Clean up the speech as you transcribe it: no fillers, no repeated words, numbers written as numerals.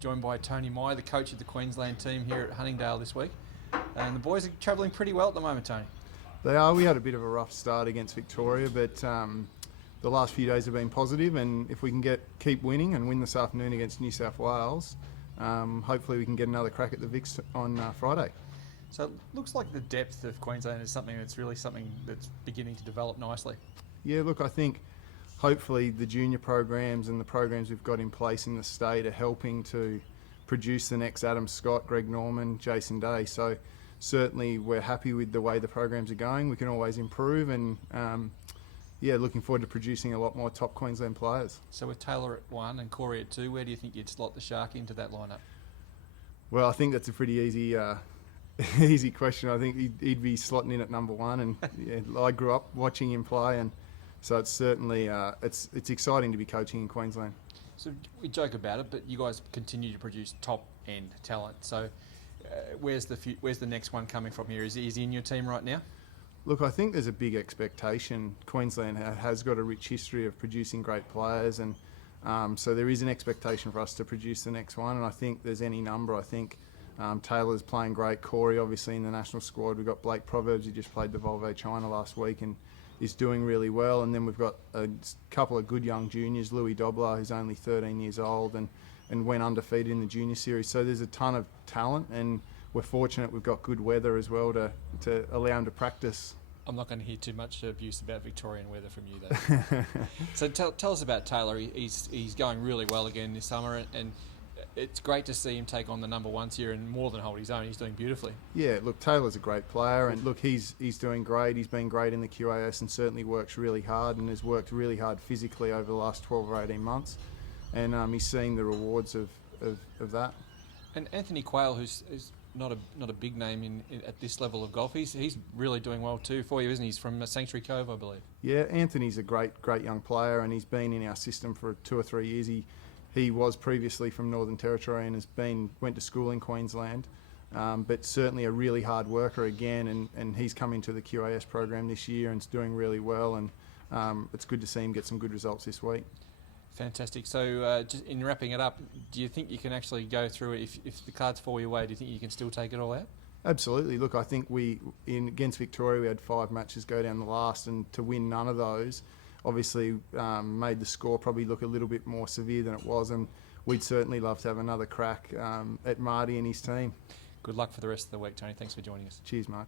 joined by Tony Meyer, the coach of the Queensland team here at Huntingdale this week. And the boys are travelling pretty well at the moment, Tony. They are. We had a bit of a rough start against Victoria, but the last few days have been positive, and if we can keep winning and win this afternoon against New South Wales, hopefully we can get another crack at the Vics on Friday. So it looks like the depth of Queensland is something that's beginning to develop nicely. Yeah, look, I think hopefully the junior programs and the programs we've got in place in the state are helping to produce the next Adam Scott, Greg Norman, Jason Day. So certainly we're happy with the way the programs are going. We can always improve, and looking forward to producing a lot more top Queensland players. So with Taylor at 1 and Corey at 2, where do you think you'd slot the Shark into that lineup? Well, I think that's a pretty easy question. I think he'd be slotting in at number 1, and I grew up watching him play, and so it's certainly it's exciting to be coaching in Queensland. So we joke about it, but you guys continue to produce top end talent. So where's the next one coming from here? Is he in your team right now? Look, I think there's a big expectation. Queensland has got a rich history of producing great players, and so there is an expectation for us to produce the next one. And I think there's any number. I think Taylor's playing great. Corey, obviously, in the national squad. We've got Blake Proverbs, who just played the Volvo China last week and is doing really well. And then we've got a couple of good young juniors. Louis Dobler, who's only 13 years old and went undefeated in the junior series. So there's a ton of talent, and we're fortunate we've got good weather as well to allow him to practice. I'm not going to hear too much abuse about Victorian weather from you, though. So tell us about Taylor. He's going really well again this summer, and it's great to see him take on the number 1s here and more than hold his own. He's doing beautifully. Yeah, look, Taylor's a great player, and look, he's doing great. He's been great in the QAS and certainly works really hard and has worked really hard physically over the last 12 or 18 months, and he's seeing the rewards of that. And Anthony Quayle, who's not a big name at this level of golf, he's really doing well too for you, isn't he? He's from Sanctuary Cove, I believe. Yeah, Anthony's a great young player, and he's been in our system for 2 or 3 years. He was previously from Northern Territory and went to school in Queensland, but certainly a really hard worker again, and he's come into the QAS program this year and is doing really well, and it's good to see him get some good results this week. Fantastic. So just in wrapping it up, do you think you can actually go through it? If the cards fall your way, do you think you can still take it all out? Absolutely. Look, I think against Victoria we had 5 matches go down the last, and to win none of those obviously made the score probably look a little bit more severe than it was, and we'd certainly love to have another crack at Marty and his team. Good luck for the rest of the week, Tony. Thanks for joining us. Cheers, Mark.